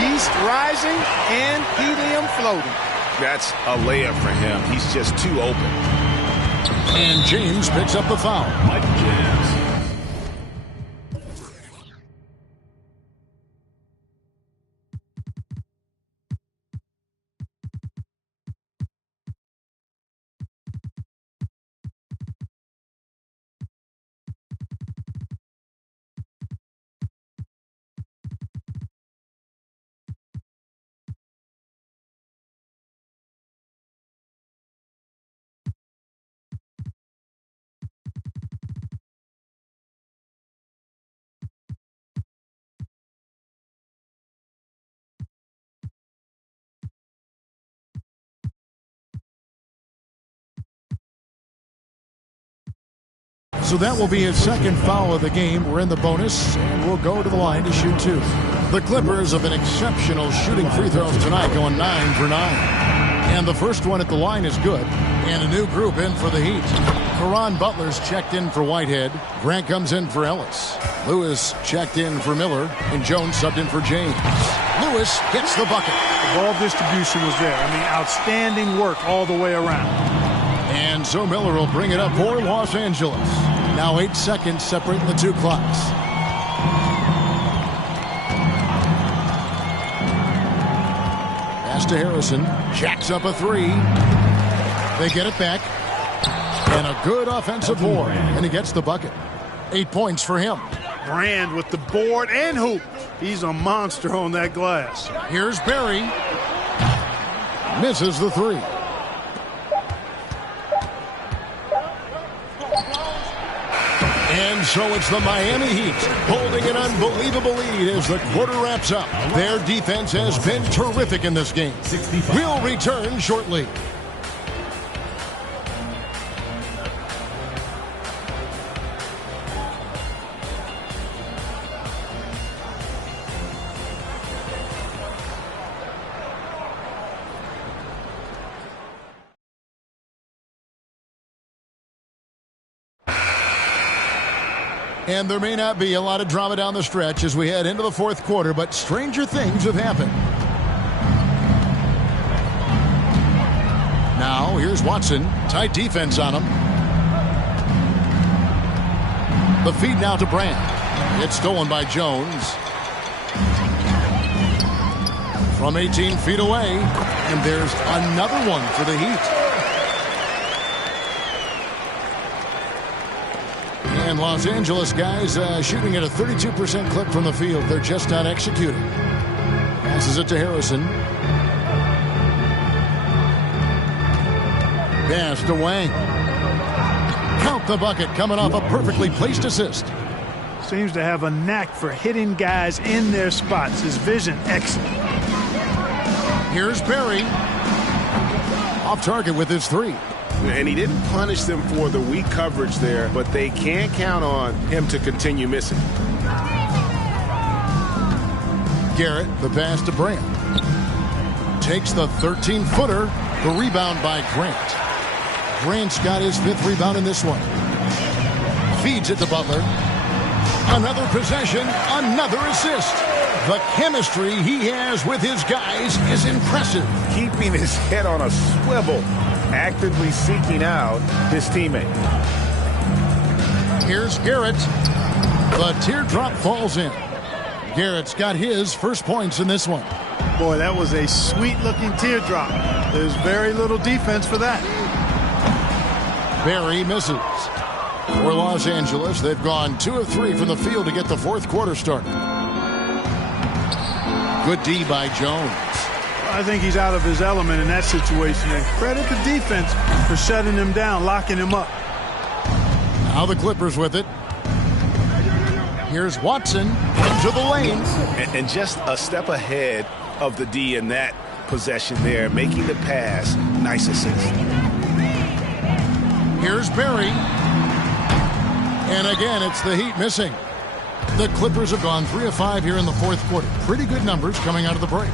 Yeast rising and helium floating. That's a layup for him. He's just too open. And James picks up the foul. So that will be his second foul of the game. We're in the bonus, and we'll go to the line to shoot 2. The Clippers have been exceptional shooting free throws tonight, going 9 for 9. And the first one at the line is good. And a new group in for the Heat. Caron Butler's checked in for Whitehead. Grant comes in for Ellis. Lewis checked in for Miller. And Jones subbed in for James. Lewis gets the bucket. The ball distribution was there. I mean, outstanding work all the way around. And so Miller will bring it up for Los Angeles. Now 8 seconds separating the two clocks. Pass to Harrison. Jacks up a 3. They get it back. And a good offensive board. And he gets the bucket. 8 points for him. Brand with the board and hoop. He's a monster on that glass. Here's Barry. Misses the 3. And so it's the Miami Heat holding an unbelievable lead as the quarter wraps up. Their defense has been terrific in this game. We'll return shortly. And there may not be a lot of drama down the stretch as we head into the fourth quarter, but stranger things have happened. Now, here's Watson. Tight defense on him. The feed now to Brand. It's stolen by Jones. From 18 feet away. And there's another one for the Heat. And Los Angeles guys shooting at a 32% clip from the field. They're just not executing. Passes it to Harrison. Pass to Wang. Count the bucket coming off a perfectly placed assist. Seems to have a knack for hitting guys in their spots. His vision excellent. Here's Barry. Off target with his 3. And he didn't punish them for the weak coverage there, but they can't count on him to continue missing. Garrett, the pass to Brand. Takes the 13-footer. The rebound by Grant. Grant's got his 5th rebound in this one. Feeds it to Butler. Another possession, another assist. The chemistry he has with his guys is impressive. Keeping his head on a swivel. Actively seeking out his teammate. Here's Garrett. The teardrop falls in. Garrett's got his first points in this one. Boy, that was a sweet-looking teardrop. There's very little defense for that. Barry misses. For Los Angeles, they've gone 2 of 3 from the field to get the fourth quarter started. Good D by Jones. I think he's out of his element in that situation. And credit the defense for shutting him down, locking him up. Now the Clippers with it. Here's Watson into the lane. And just a step ahead of the D in that possession there, making the pass. Nice assist. Here's Barry. And again, it's the Heat missing. The Clippers have gone 3 of 5 here in the fourth quarter. Pretty good numbers coming out of the break.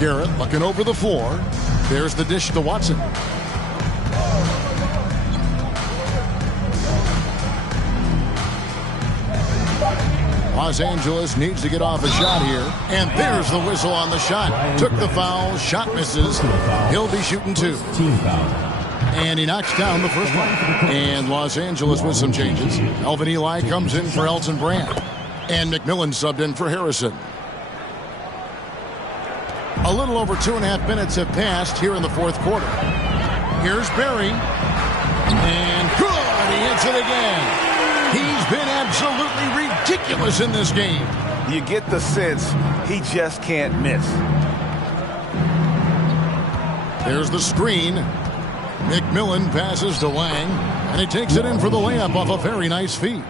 Garrett looking over the floor. There's the dish to Watson. Los Angeles needs to get off a shot here. And there's the whistle on the shot. Took the foul. Shot misses. He'll be shooting 2. And he knocks down the first one. And Los Angeles with some changes. Elvin Eli comes in for Elton Brand. And McMillan subbed in for Harrison. A little over 2.5 minutes have passed here in the fourth quarter. Here's Barry. And good! He hits it again. He's been absolutely ridiculous in this game. You get the sense he just can't miss. There's the screen. McMillan passes to Wang. And he takes it in for the layup off a very nice feed.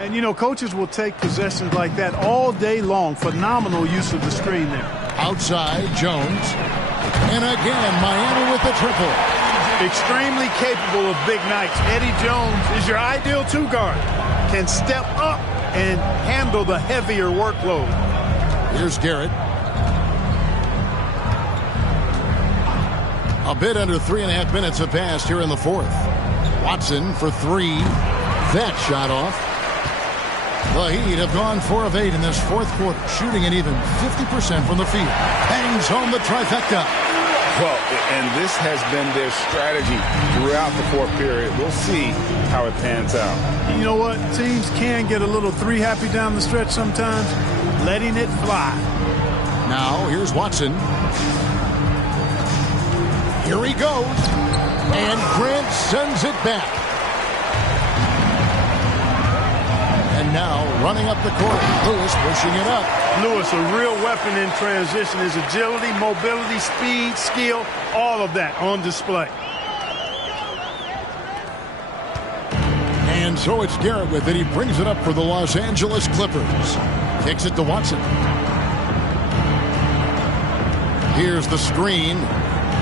And, you know, coaches will take possessions like that all day long. Phenomenal use of the screen there. Outside, Jones. And again, Miami with the triple. Extremely capable of big nights. Eddie Jones is your ideal two-guard. Can step up and handle the heavier workload. Here's Garrett. A bit under 3.5 minutes have passed here in the fourth. Watson for three. That shot off. The Heat have gone 4 of 8 in this fourth quarter, shooting at even 50% from the field. Bangs home the trifecta. Well, and this has been their strategy throughout the fourth period. We'll see how it pans out. You know what? Teams can get a little three-happy down the stretch sometimes. Letting it fly. Now, here's Watson. Here he goes. And Grant sends it back. And now, running up the court, Lewis pushing it up. Lewis, a real weapon in transition. His agility, mobility, speed, skill, all of that on display. And so it's Garrett with it. He brings it up for the Los Angeles Clippers. Kicks it to Watson. Here's the screen.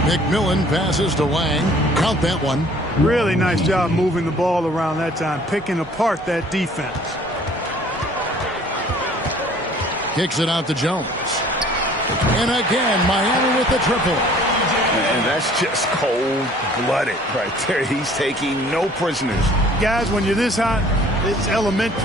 McMillan passes to Wang. Count that one. Really nice job moving the ball around that time, picking apart that defense. Kicks it out to Jones. And again, Miami with the triple. And that's just cold-blooded right there. He's taking no prisoners. Guys, when you're this hot, it's elementary.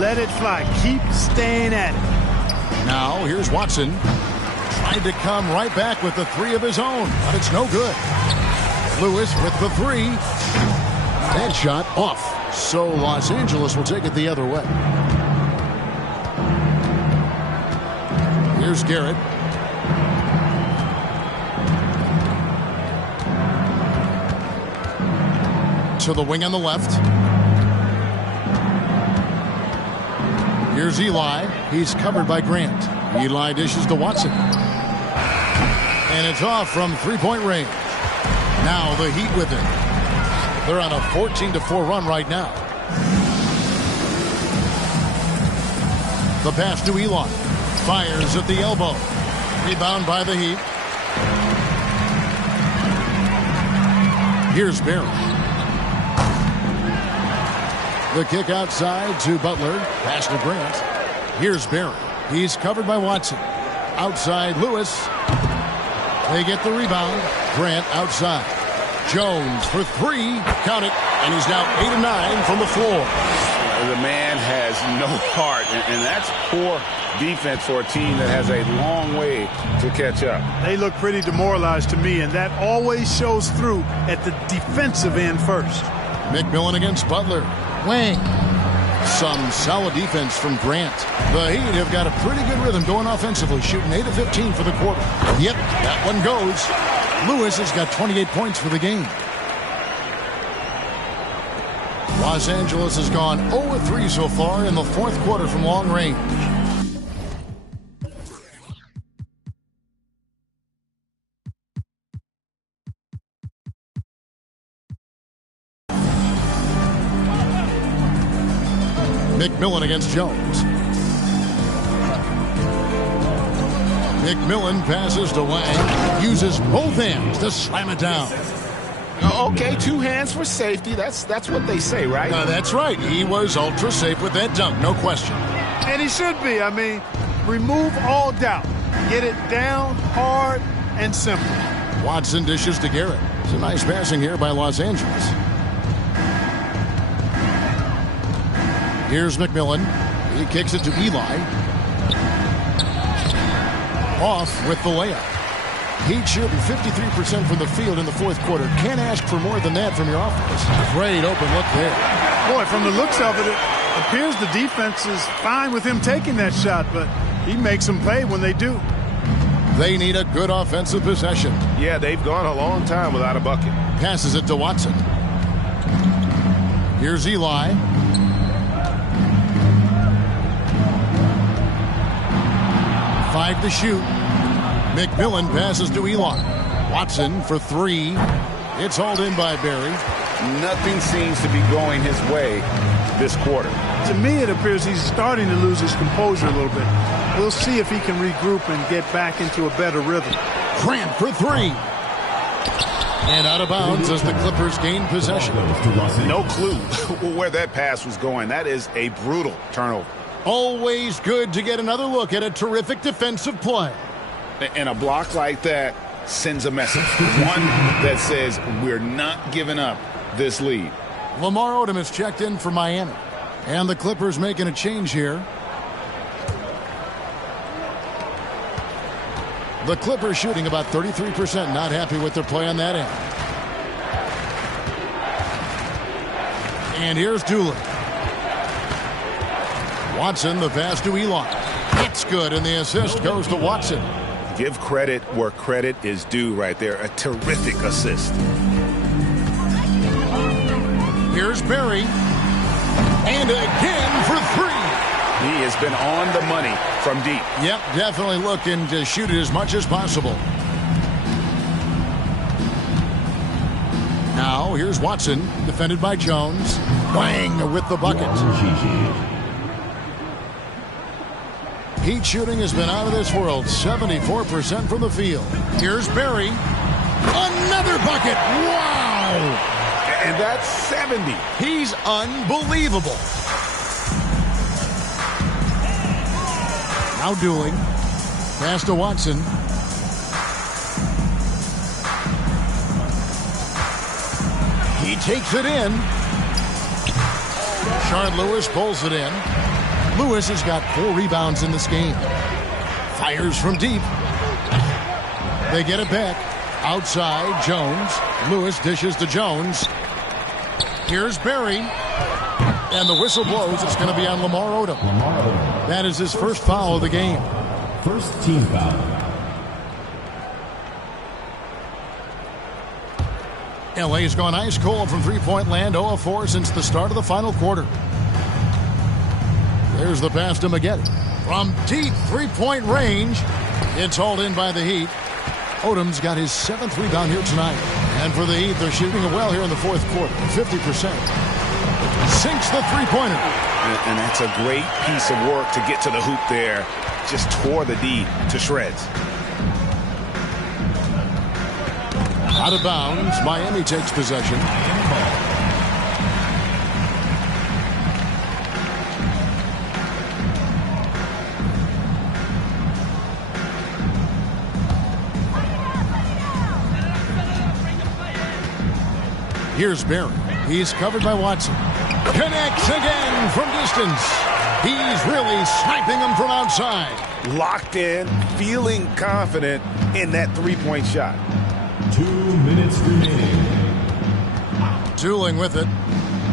Let it fly. Keep staying at it. Now, here's Watson. Tried to come right back with the three of his own, but it's no good. Lewis with the three. That shot off. So Los Angeles will take it the other way. Here's Garrett. To the wing on the left. Here's Eli. He's covered by Grant. Eli dishes to Watson. And it's off from three-point range. Now the Heat with it. They're on a 14-4 run right now. The pass to Eli. Fires at the elbow. Rebound by the Heat. Here's Barry. The kick outside to Butler. Pass to Grant. Here's Barry. He's covered by Watson. Outside Lewis. They get the rebound. Grant outside. Jones for three. Count it. And he's now 8 of 9 from the floor. The man has no heart, and that's poor defense for a team that has a long way to catch up. They look pretty demoralized to me, and that always shows through at the defensive end first. McMillan against Butler. Wang. Some solid defense from Grant. The Heat have got a pretty good rhythm going offensively, shooting 8 of 15 for the quarter. Yep, that one goes. Lewis has got 28 points for the game. Los Angeles has gone 0-3 so far in the fourth quarter from long range. McMillan against Jones. McMillan passes to Wang. Uses both hands to slam it down. Okay, 2 hands for safety. That's what they say, right? That's right. He was ultra safe with that dunk, no question. And he should be. I mean, remove all doubt. Get it down, hard, and simple. Watson dishes to Garrett. It's a nice passing here by Los Angeles. Here's McMillan. He kicks it to Eli. Off with the layup. Heat shooting 53% from the field in the fourth quarter. Can't ask for more than that from your offense. Great open look there. Boy, from the looks of it, it appears the defense is fine with him taking that shot, but he makes them pay when they do. They need a good offensive possession. Yeah, they've gone a long time without a bucket. Passes it to Watson. Here's Eli. Five to shoot. McMillan passes to Eli. Watson for three. It's hauled in by Barry. Nothing seems to be going his way this quarter. To me, it appears he's starting to lose his composure a little bit. We'll see if he can regroup and get back into a better rhythm. Grant for three. And out of bounds as the Clippers gain possession. No clue where that pass was going. That is a brutal turnover. Always good to get another look at a terrific defensive play. And a block like that sends a message. One that says we're not giving up this lead. Lamar Odom is checked in for Miami. And the Clippers making a change here. The Clippers shooting about 33%. Not happy with their play on that end. And here's Doolin. Watson, the pass to Eli. It's good, and the assist goes to Watson. Give credit where credit is due right there. A terrific assist. Here's Barry. And again for three. He has been on the money from deep. Yep, definitely looking to shoot it as much as possible. Now, here's Watson, defended by Jones. Wang with the bucket. Heat shooting has been out of this world. 74% from the field. Here's Barry. Another bucket. Wow. And that's 70. He's unbelievable. Now Doolin. Pass to Watson. He takes it in. Sean Lewis pulls it in. Lewis has got 4 rebounds in this game. Fires from deep. They get it back. Outside, Jones. Lewis dishes to Jones. Here's Barry. And the whistle blows. It's going to be on Lamar Odom. That is his first foul of the game. First team foul. LA's gone ice cold from three-point land. 0 of 4 since the start of the final quarter. There's the pass to Maggette. From deep three-point range. It's hauled in by the Heat. Odom's got his 7th rebound here tonight. And for the Heat, they're shooting it well here in the fourth quarter. 50%. Sinks the three-pointer. And that's a great piece of work to get to the hoop there. Just tore the D to shreds. Out of bounds. Miami takes possession. Here's Barry. He's covered by Watson. Connects again from distance. He's really sniping them from outside. Locked in, feeling confident in that three-point shot. 2 minutes remaining. Doolin with it.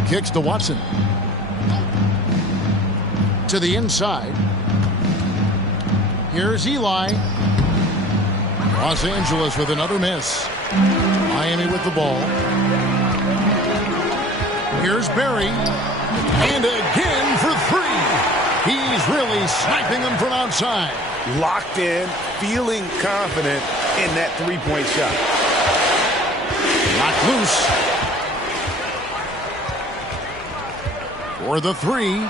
Kicks to Watson. To the inside. Here's Eli. Los Angeles with another miss. Miami with the ball. Here's Barry. And again for three. He's really sniping them from outside. Locked in, feeling confident in that three-point shot. Knocked loose. For the three.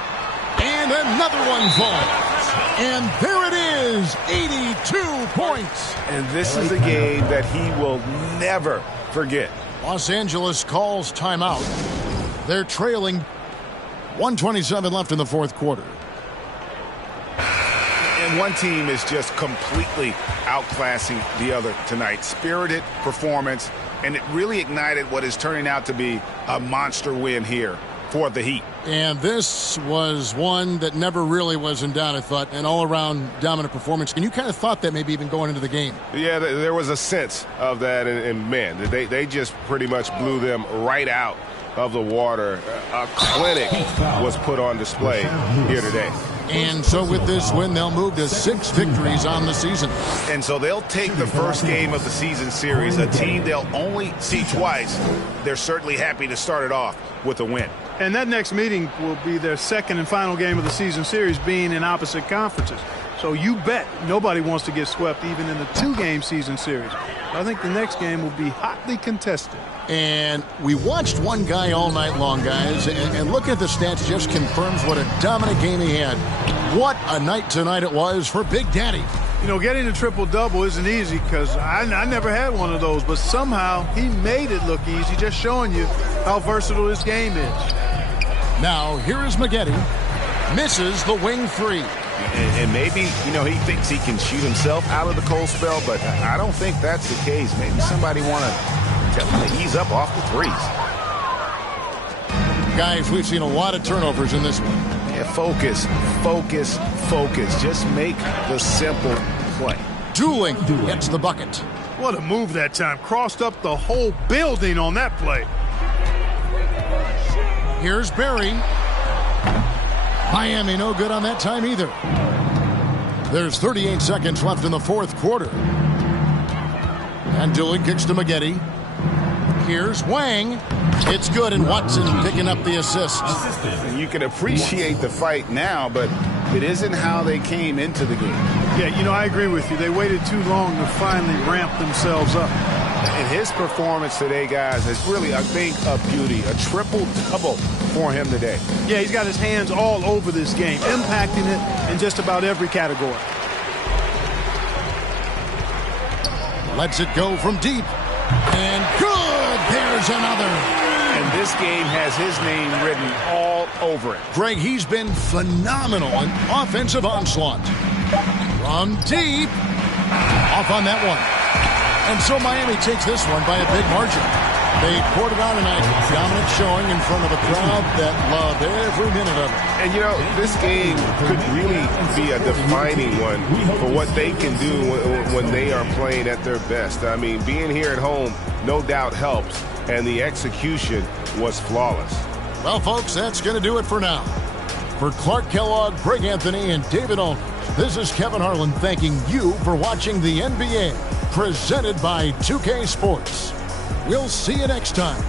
And another one falls. And there it is. 82 points. And this is a game that he will never forget. Los Angeles calls timeout. They're trailing. 1:27 left in the fourth quarter. And one team is just completely outclassing the other tonight. Spirited performance, and it really ignited what is turning out to be a monster win here for the Heat. And this was one that never really was in doubt, I thought, an all-around dominant performance. And you kind of thought that maybe even going into the game. Yeah, there was a sense of that, and man, they just pretty much blew them right out of the water. A clinic was put on display here today. And so with this win, they'll move to 6 victories on the season. And so they'll take the first game of the season series, a team they'll only see twice. They're certainly happy to start it off with a win. And that next meeting will be their second and final game of the season series, being in opposite conferences. So you bet nobody wants to get swept even in the 2-game season series. I think the next game will be hotly contested. And we watched one guy all night long, guys, and looking at the stats just confirms what a dominant game he had. What a night tonight it was for Big Daddy. You know, getting a triple-double isn't easy because I never had one of those, but somehow he made it look easy, just showing you how versatile this game is. Now, here is Maggette. Misses the wing three. And maybe, you know, he thinks he can shoot himself out of the cold spell, but I don't think that's the case. Maybe somebody want to tell him to ease up off the threes. Guys, we've seen a lot of turnovers in this one. Yeah, focus, focus, focus. Just make the simple play. Dooling gets the bucket. What a move that time. Crossed up the whole building on that play. Here's Barry. Miami no good on that time either. There's 38 seconds left in the fourth quarter. And Dooling kicks to Maggette. Here's Wang. It's good, and Watson picking up the assist. You can appreciate the fight now, but it isn't how they came into the game. Yeah, you know, I agree with you. They waited too long to finally ramp themselves up. And his performance today, guys, is really a thing of beauty. A triple-double for him today. Yeah, he's got his hands all over this game, impacting it in just about every category. Lets it go from deep. And good! There's another. And this game has his name written all over it. Greg, he's been phenomenal in offensive onslaught. From deep. Off on that one. And so Miami takes this one by a big margin. They poured it on tonight. Dominant showing in front of a crowd that loved every minute of it. And, you know, this game could really be a defining one for what they can do when they are playing at their best. I mean, being here at home no doubt helps, and the execution was flawless. Well, folks, that's going to do it for now. For Clark Kellogg, Greg Anthony, and David Aldridge, this is Kevin Harlan thanking you for watching the NBA, presented by 2K Sports. We'll see you next time.